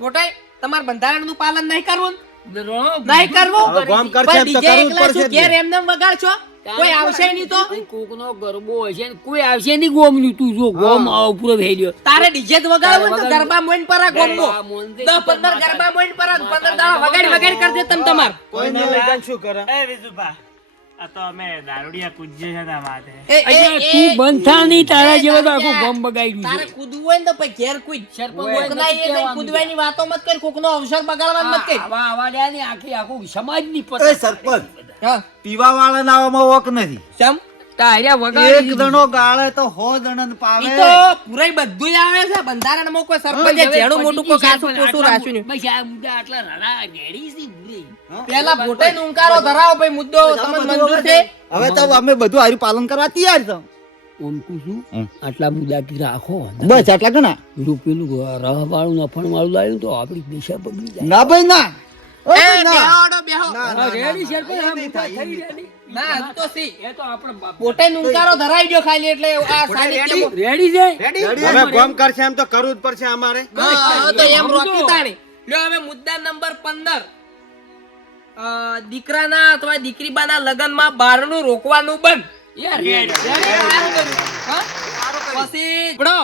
પોટાઈ તમાર બંધારણનું પાલન નહીં કરવું ને? રો. નહીં કરવું હવે ગામ કરશે એમ પણ તો DJ કરવું જ એકલા પડશે શું ઘેર એમને એમ વગાડશો? કોઈ આવશે નહીં તો? કોકનો ગરબો હશે ને કોઈ આવશે નહીં ગોમનું તું જો ગોમ આવ પૂરો થઈ ગયો. તારે ડીજે જ વગાડવું ને તો ગરબા મોઈન પર આ ગોમો આ મોંદે 10-15 ગરબા મોઈન પર 15 દાડા વગાડી વગાડી કરજે તમ તમાર કોઈ નહીં લઈ જાય શું કરે એ વિજુભા આ તો અમે દારૂડિયા કૂદીએ છે ના માથે. તું બંધ થા નહીં, તારા જેવો તો આખું ગામ બગાડ્યું તારે છે. કૂદવું હોય ને તો પછી ઘેર કૂદ. કોકના એ કઈ કૂદવાની વાતો મત કર, કોકનો અવસર બગાડવાનો મત કર. આવા આવા લ્યા ને આખું સમાજની એ પતંગ. સરપંચ હા પીવા વાળા નાવામાં વોક નથી. ચમ તાર્યા એક વગાડી દણો ગાળે તો 100 દણને પાવે. ઈ તો પુરાઈ બધું આવે છે બંધારણમાં. કોઈ સરપંચે જેણું મોટું કોઈ કાચું પોસું રાખ્યું નહીં. બસ આ મુદ્દા આટલા રાડા ઘેડી છે પૂરી. પેલા ફોટે ઊંકારો ધરાવો ભાઈ, મુદ્દો તમને મંજૂર છે? હવે તો અમે બધું હારું પાલન કરવા તૈયાર છે. ઓમ કુશું આટલા મુદ્દા કી રાખો બસ આટલા ઘણા. પેલું રહ વાળું નફણ વાળું લાવ્યું તો આપડી દિશા બગડી જાય. ના ભાઈ ના. ઓ એ ભાઈ ના. બેહો અડો, બેહો. હા, રેડી છે પણ આ મુદ્દા થઈ રેડી. ના હજુ તો સી. એ તો આપણે બાપ- ફોટે ઊંકારો ધરાઈ ગયો ખાલી, એટલે આ સાનિધ્યમાં. રેડી છે હવે કોમ કરશે એમ તો કરવું જ પડશે અમારે. હા, તો એમ રોકી તાણી. લ્યો હવે મુદ્દા નંબર 15. દીકરાના અથવા દીકરીબાના લગ્નમાં બારણું રોકવાનું બંધ. યાર રેડી. સારું કર્યું. હા? પછી ભણો.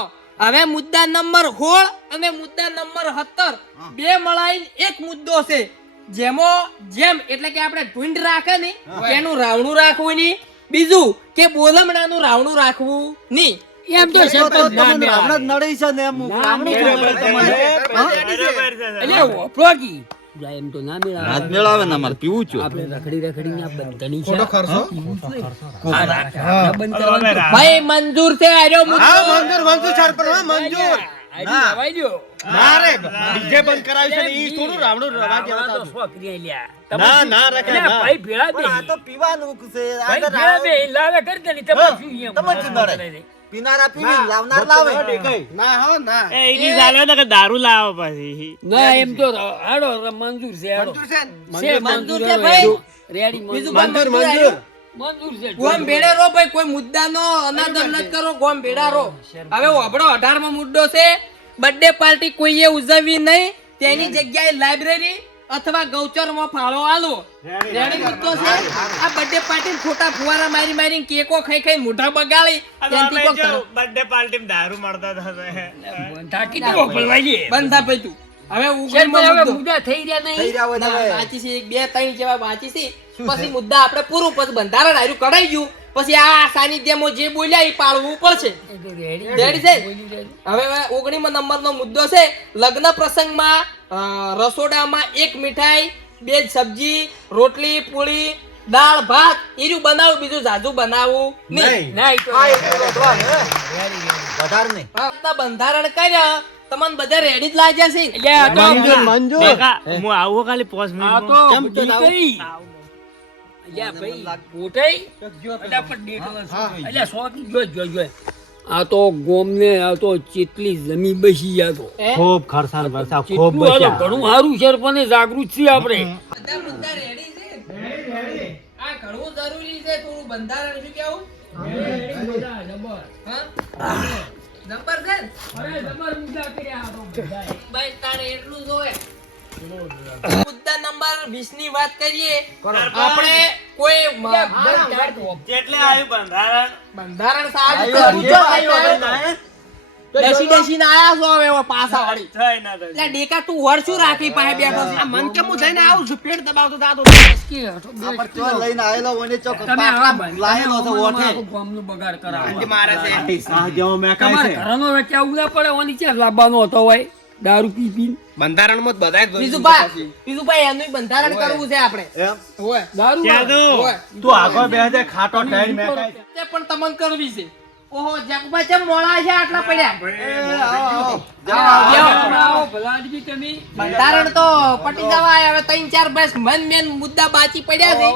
હવે મુદ્દા નંબર 16 અને મુદ્દા નંબર 17 બે મળાઈને એક મુદ્દો છે. જેમ એટલે કે આપણે ઢૂંઢ રાખે ને એનું રાવણું રાખવું નહીં. બીજું કે બોલમણાનું રાવણું રાખવું નહીં. એમ તો તો સરપંચ ના તમને મેળાય. રાવણ જ નડી છે ને એમ. રાવણ જ મેળાય. નડે તમને. બરાબર છે. એટલે વપરો કી. જાય એમ તો ના મેળાય. હાથ મેળાવે ને અમારે પીવું છું. આપણે રખડીને આ બંધણી છે. ખોટો ખર્ચો. આ રાખડા બંધ કરવાનું તો ભાઈ મંજૂર છે આર્યો મુદ્દો. હા મંજૂર સરપંચ હા મંજૂર. આજી દવાઈ દ્યો. ના રે ડીજે બંધ કરાવ્યું છે ને ઈ થોડું રાવણું રવા રાવણા તો દેવાતા. શોખરી લ્યા. ના, ના રખાય, એટલે ના. ભાઈ ભેળા પણ આ બેહી. તો પીવાનું છે. આ ભાઈ તો ભેળા બેહી લાવે કરી દે ને તમે શું એમ? તમને શું નડે? પીનારા પીવી લાવનાર લાવે. ના હો ના. એ એની ચાલે તો કે દારૂ લાવો પછી. ના એમ તો હાડો મંજૂર છે હાડો. છે મંજૂર છે ભાઈ. રેડી બીજું મંજૂર. કોઈ મંજૂર આર્યો? મંજૂર છે. ગોમ ભેડે રો ભાઈ, કોઈ મુદ્દાનો અનાદર ન કરો. ગોમ ભેડા રો. હવે વાપડો 18મો મુદ્દો છે. બર્થડે પાર્ટી કોઈએ ઉજવવી નહીં. તેની જગ્યાએ લાઇબ્રેરી અથવા ગૌચરમાં ફાળો આલો. રેડી મુદ્દો છે. આ બર્થડે પાર્ટી ખોટા ફુવારા મારી કેકો ખાઈ મોઢા બગાડી આ તો ત્યાંથી અમે કોક જો કરો. birthday party માં દારૂ મળતા હતા. થાકી દેવો પડવાય છે. બંધ થા ભાઈ તું. હવે શેર ઉગડીમાં ભાઈ હવે મુદ્દો. મુદ્દા થઈ રહ્યા થઈ નહીં. રહ્યા હોય તો ના, હવે. બાકી છે 2 3 જેવા બાકી છે. પછી મુદ્દા આપણે પૂરું, પછી બંધારણ હાર્યું કઢાઈ ગયું. પછી આ સાનિધ્યમાં જે બોલ્યા એ પાળવું પડશે. રેડી છે? હવે 19મો નંબરનો મુદ્દો છે. લગ્ન પ્રસંગમાં રસોડામાં એક મીઠાઈ, 2 સબ્જી, રોટલી, પૂરી, દાળ, ભાત એર્યું બનાવું, બીજું જાજુ બનાવવું નહીં. ના ઈ તો હા, એ તો વધવાનું, હે. વધારે નહીં. આ બંધારણ કર્યા તમને બધા રેડી જ લાગ્યા છે. એટલે આ તો મંજૂર. દેખા, હું આવું ખાલી 5 આ મિનિટ તો કેમ તો બધી કઈ? અલ્યા ભાઈ, પોટેય ફટાફટ ડેટો લખો. અલ્યા શોખી જોઈ. આ તો ગોમને આ તો ચેટલી જમી બસી આ તો ખૂબ ખરસાણ વરસા ખૂબ ચેટલું આ તો બચ્યા. ઘણું સારું છે પણ જાગૃત છીએ આપણે. બધા મુદ્દા રેડી છે. આ ઘણું જરૂરી છે. થોડું બંધારણ શું કેવું? હા? નંબર છે ને? ભાઈ તારે એટલું જોવે. મુદ્દા નંબર 20 ની વાત કરીએ. આપણે કોઈ જેટલે આવ્યું બંધારણ બંધારણ સારું છે. પૂછો ભાઈ. દેશી આયા છો હવે પાછા વાળી. થઈ ના થઈ. એટલે ડેકા તું વર્ષું રાખી પાસે બેઠો છે. આ મન કેમ હું જઈને આવું છું, પેટ દબાવતો જાતો. આ પર ચો લઈને આયેલો હોય ને ચોક તમે આવા પાટલા લાયેલો તો ઓઠે. આખું ગામનું બગાડ કરાવો. આ જેવો મેં કાંઈ તમારે છે. ઘરનો વચ્ચે ના પડે ઓની ક્યાં લાવવાનો હતો હોય દારૂ પી પી બીજું ભાઈ એનું બંધારણ કરવું છે આપણે. એમ હોય. દારૂ જાદુ. હોય. તું આગળ બેસે ખાટો ટાઈમ મેં કાંઈ. તે પણ તમને કરવી છે. ઓહો જગભાઈ ચમ મોળા છે આટલા પડ્યા. આવો, ભલાદમી તમે. બંધારણ તો પટી જવા આવ્યા. હવે 3 4 બસ મેન મુદ્દા બાકી પડ્યા છે.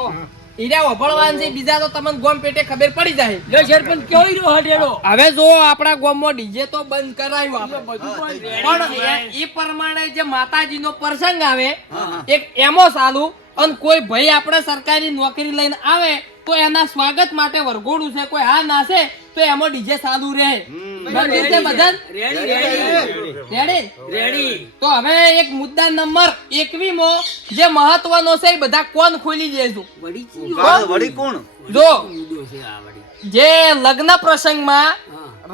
હીરા વભળવાન છે. બીજા તો તમને ગોમ પેટે ખબર પડી જાય. લે સરપંચ કેવો રહ્યો હટેડો હવે જો આપણા ગામમાં ડીજે તો બંધ કરાયું આપણે. બધું પણ પણ એ પ્રમાણે જે માતાજીનો પ્રસંગ આવે એક એમો ચાલુ, અને કોઈ ભાઈ આપણે સરકારી નોકરી લઈને આવે તો એના સ્વાગત માટે વરઘોડું છે. કોઈ હા ના છે તો એમાં ડીજે ચાલુ રહે. બરાબર છે બધા? રેડી? તો હવે એક મુદ્દા નંબર 21મો જે મહત્વનો છે એ બધા કોણ ખોલી દેશું. વળી કોણ? જો જે લગ્ન પ્રસંગમાં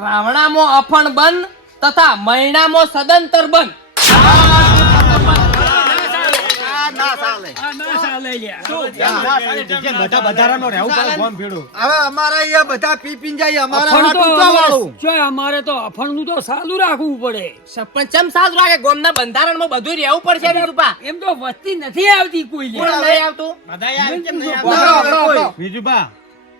રાવણામાં અફણ બંધ તથા મહિનામાં સદંતર બંધ. ના ચાલે. આ ના ચાલે લ્યા. ના, સાલે ડીજે બધા વધારાનો રહેવું પડે ગોમ ભેડું. હવે અમારા અહીંયા બધા પી પીને જાય અમારા અફણ તો હાટું ચો વાળું. ચોય અમારે તો અફણનું તો સાલું રાખવું પડે. સરપંચ ચમ સારું લાગે ગોમના બંધારણમાં બધું રહેવું પડશે બીજુપા એમ તો વસ્તી નથી આવતી કોઈ લ્યા. કોણ લઈ આવતું બધાય આવી કેમ નહીં બોલો, આવતા? બોલો. બીજું બા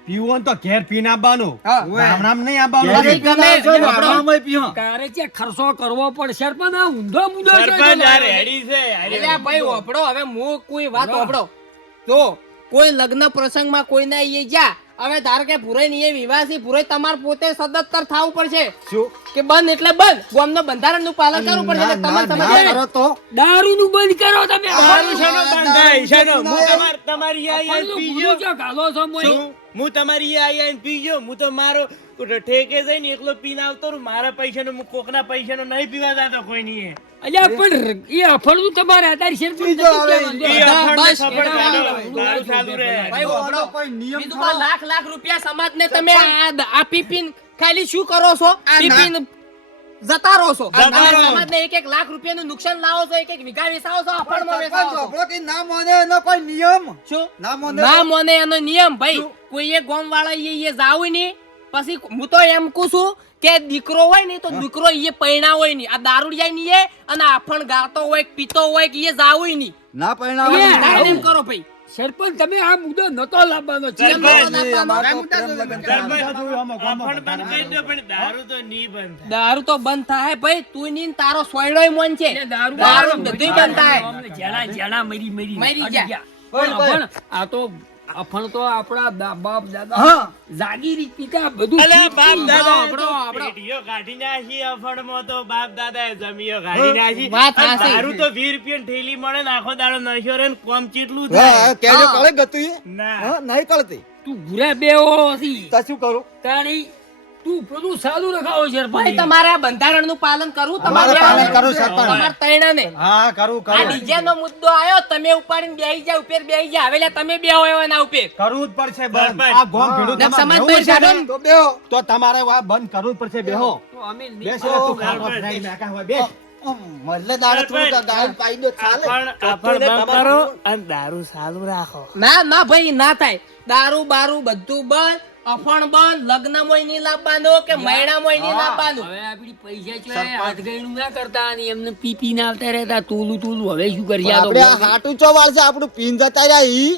પીવું તો ઘેર પીને આવવાનું હા. રામ નહીં ઘેરી આવવાનું. ગમે છે ને આપણામાંય પીહો. કારે છે ખર્ચો કરવો પડશે પણ આ ઊંધો મુદ્દો છે સરપંચ તો આ રેડી છે અલ્યા ભાઈ ઓપડો હવે હું કોઈ વાત ઓપડો જો કોઈ લગ્ન પ્રસંગમાં કોઈના ઈ જા હવે ધારો કે પુરાઈ ની વિવાસી પુરાઈ તમારે પોતે સદસ્તર થવું પડશે શું? કે બંધ એટલે બંધ ગોમનો બંધારણનું પાલન કરવું પડશે એટલે ના, તમને ના, સમજ ના કરો તો દારૂનું બંધ કરો તમે. દારૂ શેનો બંધ થાય? શેનો? હું ના, તમારી આ આઈને અફણનું પીજો. ગુરુ જો ગાલો છો મોય. શું? હું તમારી આ આઈને પીજો. હું તો મારો ઠેકે જઈને એકલો પીને આવતો રહું. મારા પૈસાનો હું કોકના પૈસાનો નહીં પીવા જાતો કોઈ નહીં. અલ્યા પણ એ અફણનું તમારે આધાર છે પણ બીજો નથી આવે. કહેવાનું. એ અફણને બસ, સફળ એના ચાલો. વાળો. દારૂ ચાલુ રહે. ભાઈ ઓપડો કોઈ નિયમ બીજું ખરો? તો લાખ રૂપિયા સમાજને તમે આ પીપીન ખાલી શું કરો છો પીપીન જતા રહો છો જતા તમે રહો. સમાજને 1-1 લાખ રૂપિયાનું નુકસાન લાવો છો 1-1 વીઘા વેચાવો છો અફણમાં સરપંચ વેચાવો છો આપણો કે ના માને એનો કોઈ નિયમ શું ના માને ના મને એનો નિયમ ભાઈ કોઈ એક ગામ વાળા એ જાવ નહીં પછી હું તો એમ કહું છું કે દીકરો હોય ને તો દીકરો એ પૈણા હોય નહીં આ દારૂડિયા નહીં એ અને આફણ ગાતો હોય પીતો હોય કે એ જાવ નહીં ના પરિણામ એ, ડાયરેક્ટ એમ કરો ભાઈ સરપંચ તમે આ મુદ્દો નતો લાવવાનો છે. કેમ સરપંચ. નતો નાખવાનો? અફણ બંધ કરી દો પણ દારૂ તો નહીં બંધ થાય. દારૂ તો બંધ થાય ભાઈ તું ની ને તારો સોયડોય મન છે એટલે દારૂ દારૂ બધું બંધ થાય અમને જેણા જેણા મરી મરી મરી ગયા. પણ અફણ આ તો અફણ તો આપણા બાપ દાદા હા. જાગીરી પિતા બધું અલા બાપ દાદા આપણો, આપણો. પેટીઓ કાઢી નાખી અફણમાં તો બાપ દાદાએ જમીઓ કાઢી નાખી. વાત અને સાચી. દારૂ તો 20 રૂપિયાની થેલી મળે ને આખો દાડો નશો રે ને કોમ ચેટલું હા, થાય. કેજો હા. કળે ગતું એ? ના. હા, નહીં કળતી તું ભૂરા બેવો હતી તો શું કરું તાણી તું બધું સારું રખાવો છે ભાઈ તમારે આ બંધારણનું પાલન કરવું અમારે તમારે પાલન કરવું, સરપંચ. તમારે તૈણાને. હા કરું આ કરું ડીજે નો મુદ્દો આવ્યો તમે ઉપાડીને બેહી જા ઉપર બેહી જા હવે લે તમે બેહો એના ઉપર કરવું જ પડશે બંધ. સરપંચ. આ ગોમ ભેડું ને તમારે સમાજ રહેવું બહાર છે ને, કાઢો ને. તો બેહો તો તમારે આ બંધ કરવું જ પડશે બેહો તો અમે બેસ એટલે તું ખાવા ભરાઈ નાખા હોય બેસ મરલે દાડે થોડું ગાળ પાઈ દો ચાલે અફણ બંધ કરો અને દારૂ ચાલુ રાખો. ના ના ભાઈ ના થાય દારૂ બારૂ બધું બંધ અફણ બંધ લગ્નમાં નહીં લાવવાનો કે મહિનામાં નહીં લાવવાનું હવે આપડી પૈસા છે હાથ ગયણું ના કરતા અને એમને પી ના આવતા રહેતા તોલું તોલું હવે શું કરીએ આ તો આપણે આ હાટું ચો વાળશે આપણું પીન જતા રહ્યા ઈ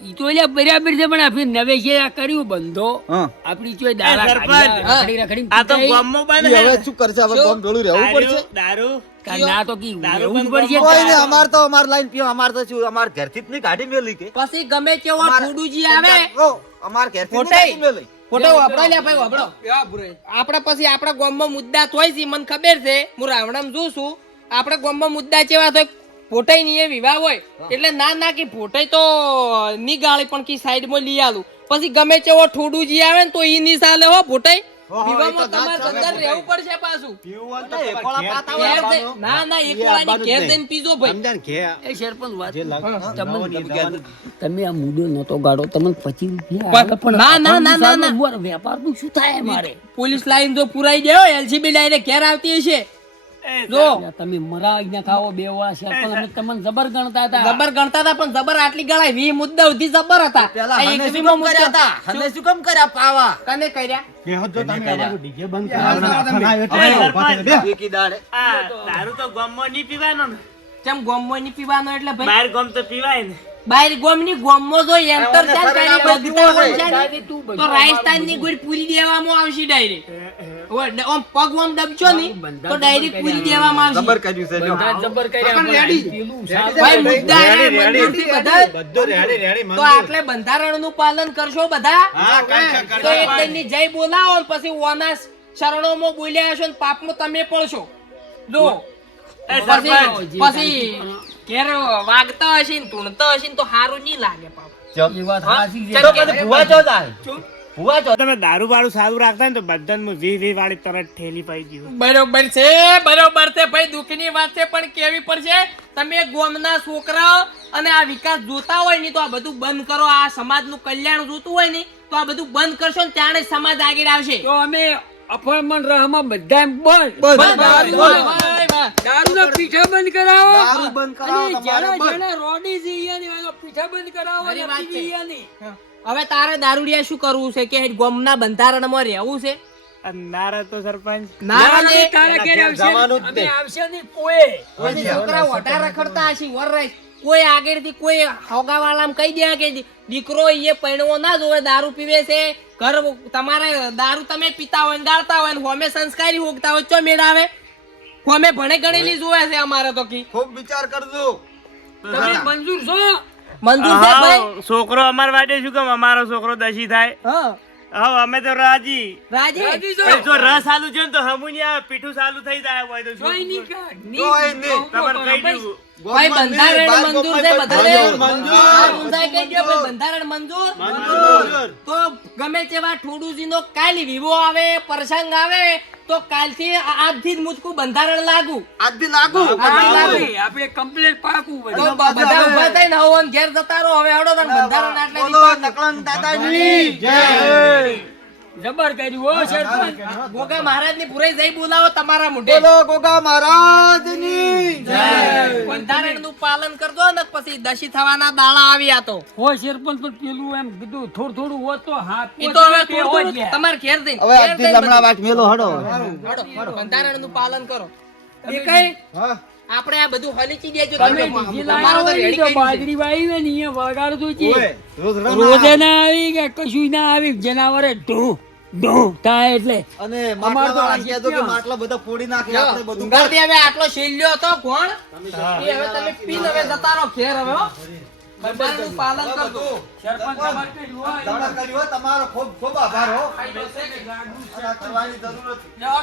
ઈ તો એટલે બરાબર છે પણ આપણે નવે છે આ કર્યું બંધો હા. આપડી ચોય દાડા સરપંચ. કાઢ્યા, રખડી રખડીને આ તો પીતાઈ. ગામમાં બંધ ઈ હવે હે. શું કરશે હવે ગોમ ભેળું રહેવું પડશે દારૂ કાં ના તો કી દારૂ રહેવું જ બંધ પડશે. કોઈ ને અમાર તો અમાર લાઈન પીઓ અમાર તો શું અમાર ઘરથી જ નહીં કાઢી મેલી કે પછી ગમે તેવો ફૂડુજી આવે ઓ, અમાર ઘરથી જ નહીં ખોટાઈ. કાઢી મેલી ફોટો વાપરો લે ભાઈ વાપરો આપણે પછી આપણા ગામમાં મુદ્દા તોય છે મને ખબર છે હું રાવણામ જોઉં છું આપણા ગામમાં મુદ્દા કેવા થાય ફોટાઈ ની એ વિવાહ હોય એટલે ના ના કે ફોટાઈ તો ની ગાળી પણ કી સાઈડમાં લઈ આલું પછી ગમે તેવો ઠોડુજી આવે ને તો ઈ ની સાલે હો ફોટાઈ વિવાહમાં તમારે અંદર રહેવું પડશે પાછું પીવું હોય તો એટલે તમારે એકોળા પાતા ઘેર હોય. પીવાનું. ના ના એક એ વાળાની આવવાનું જ ઘેર નહીં. જઈને પીજો ભાઈ સમજ્યા ને ઘેર એ સરપંચ વાત જે તમે આ મુદ્દો નતો ગાડો તમને 25 રૂપિયા આવે, ના, ના, ના, ના, ના. આપણું વેપારનું શું થાય મારે પોલીસ લાઈન જો પુરાઈ દેવો એલસીબી ડાયરેક્ટ ઘેર આવતી હશે જો તમે મરાઈ ના ખાવો બે વાળા સરપંચ અમે તમને જબર ગણતા હતા જબર ગણતા હતા પણ જબર આટલી ગણાય 20 મુદ્દા સુધી જબર હતા પેલા આ હને 21 શું કામ મુદ્દા કર્યા હતા હને શું કામ કર્યા પાવા કને કર્યા બેહો જો તમે અમારું DJ બંધ કરાવવાના આખા ના એટલે હવે ઊભા થઈને બેહ. એકી દાડે આ દારૂ તો ગામમાં નહીં પીવાનો ને. કેમ ગોમમાં ની પીવાનો એટલે ભાઈ બહાર ગામ તો પીવાય ને. બાર ગોમની ગોમમાં જો એન્ટર એમને ચાલ સરેરાશ કરી બધું બગતા હોય. હોય છે ને, તો રાજસ્થાન ની ગોળ પૂરી દેવામાં આવશે ડાયરેક્ટ ઓમ પગ ઓમ દબજો ની તો ડાયરેક્ટ પૂરી દેવામાં જબર આવશે કર્યું છે જો બધા જબર કર્યા પણ પેલું સારું. ભાઈ મુદ્દા રેડી, રેડી. મંજૂરથી બધા બધું રેડી રેડી તો મંજૂર. આટલે બંધારણનું પાલન કરશો બધા હા કરશે તો કરશે એક દિનની જય બોલાવો ને પછી ઓના શરણોમાં બોલ્યા હશો ને પાપમાં તમે પડશો જો એ પછી સરપંચ. પછી ઘેર વાગતા હશે ને ધૂણતા હશે ને તો સારું નહીં લાગે પાપ એ વાત સાચી છે. ચમ કે ભુવા જો જાય ભુવા જો તમે દારૂ બારૂ સારું રાખતા ને તો બધાને હું 20 વાળી તરત ઠેલી પાઈ દઉં. બરોબર છે ભાઈ દુઃખની વાત છે પણ કેવી પડશે તમે ગામના છોકરાઓ અને આ વિકાસ જોતા હોય ને તો આ બધું બંધ કરો આ સમાજનું કલ્યાણ જોતું હોય ને તો આ બધું બંધ કરશો ને ત્યારે સમાજ આગળ આવશે તો અમે અફામણ રહમાં બધા એમ બંધ બંધ. દારૂ દારૂના પીઠા બંધ કરાવો દારૂ બંધ કરાવો, અને તમારે જેના બંધ. જેના રોડી છે ઈયાની એનો પીઠા બંધ કરાવો ખરી અને વાત છે. પીવી ઈયાની. હવે તારે દારૂડિયા શું કરવું છે કે ગોમના બંધારણમાં રહેવું છે નારા તો સરપંચ ના ના, રે. તારે એના ઘેર ઘેર આવશે જવાનું જ અમે નહીં. આવશે નહીં કોઈ અને છોકરા વઢા રખડતા હશે વરરાય કોઈ આગળથી કોઈ હોગાવાળામાં કહી દે કે દીકરો એ પૈણવો ના જોવે દારૂ પીવે છે ઘર તમારે દારૂ તમે પીતા હોય ને ગાળતા હોય ને હોમે સંસ્કારી હોગતા હોય ચો મેળાવે હોમે ભણે ગણેલી જોવે છે અમારે તો કી ખૂબ વિચાર કરજો તમે મંજૂર છો મંજૂર છે ભાઈ હા, છોકરો અમાર વાડે શું કેમ અમારો છોકરો દશી થાય હા હા અમે તો રાજી રાજી રાજી છો? પણ જો રસ આલુ છે ને તો હમુનિયા પીઠું ચાલુ થઈ જાય હોય તો જોઈ શું નહીં કાઢ. કોઈ નહીં. તમારે કહી દીધું ભાઈ બંધારણ મંજૂર છે બધાને મંજૂર. આ ઊંધાઈ કહી દ્યો ભાઈ બંધારણ મંજૂર મંજૂર. તો ગમે તેવા ઠોડુજીનો કાલ વિવો આવે પ્રસંગ આવે તો કાલથી આજથી જ મુજકું બંધારણ લાગુ આજથી લાગુ આપણે કમ્પ્લેટ પાકું તો બધું. બધા ઊભા થઈને હવન ઘેર જતા રહો હવે હળો તને બંધારણ આટલે બોલો નકળંગ દાદાની જય. જબર કર્યું હો સરપંચ ગોગા મહારાજની પુરાઈ જઈ બોલાવો તમારા મોઢે બોલો ગોગા મહારાજની બંધારણનું પાલન કરજો ને પછી દશી થવાના દાડા આવ્યા તો હો સરપંચ પણ પેલું એમ કીધું થોડું થોડું હોત તો હાથ ઈ તો હવે થોડું થોડું તમારે ઘેર જઈને હવે આજથી લમણા વાટ મેલો હડો હળો બંધારણનું પાલન કરો એ કઈ હા આપણે આ બધું હલીચી દેજો તમે તમે બીજી તમારો તો લાયા રેડી હોય ને તો કરી બાજરી વાવી હોય ને અહીંયા વગાડતું છે ઓય, રોજ રોજે ના આવી કે કશું ના આવી જનાવરે ઢૂ ઢૂ થાય એટલે અને અમાર માટલા તો વાળા કહેતો કે ક્યાં? માટલા બધા ફોડી નાખે આપણે બધું ઉંગારથી હવે આટલો શેલ્યો હતો કોણ એ હવે તમે પીને હવે જતા રહો ઘેર હવે હો બંધારણનું પાલન કરજો સરપંચ તમારે કઈ હોય દાડા કર્યું હો, તમારો ખૂબ ખૂબ આભાર હો ખાઈ લો છે કે? આ કરવાની જરૂર હતી લે હળો.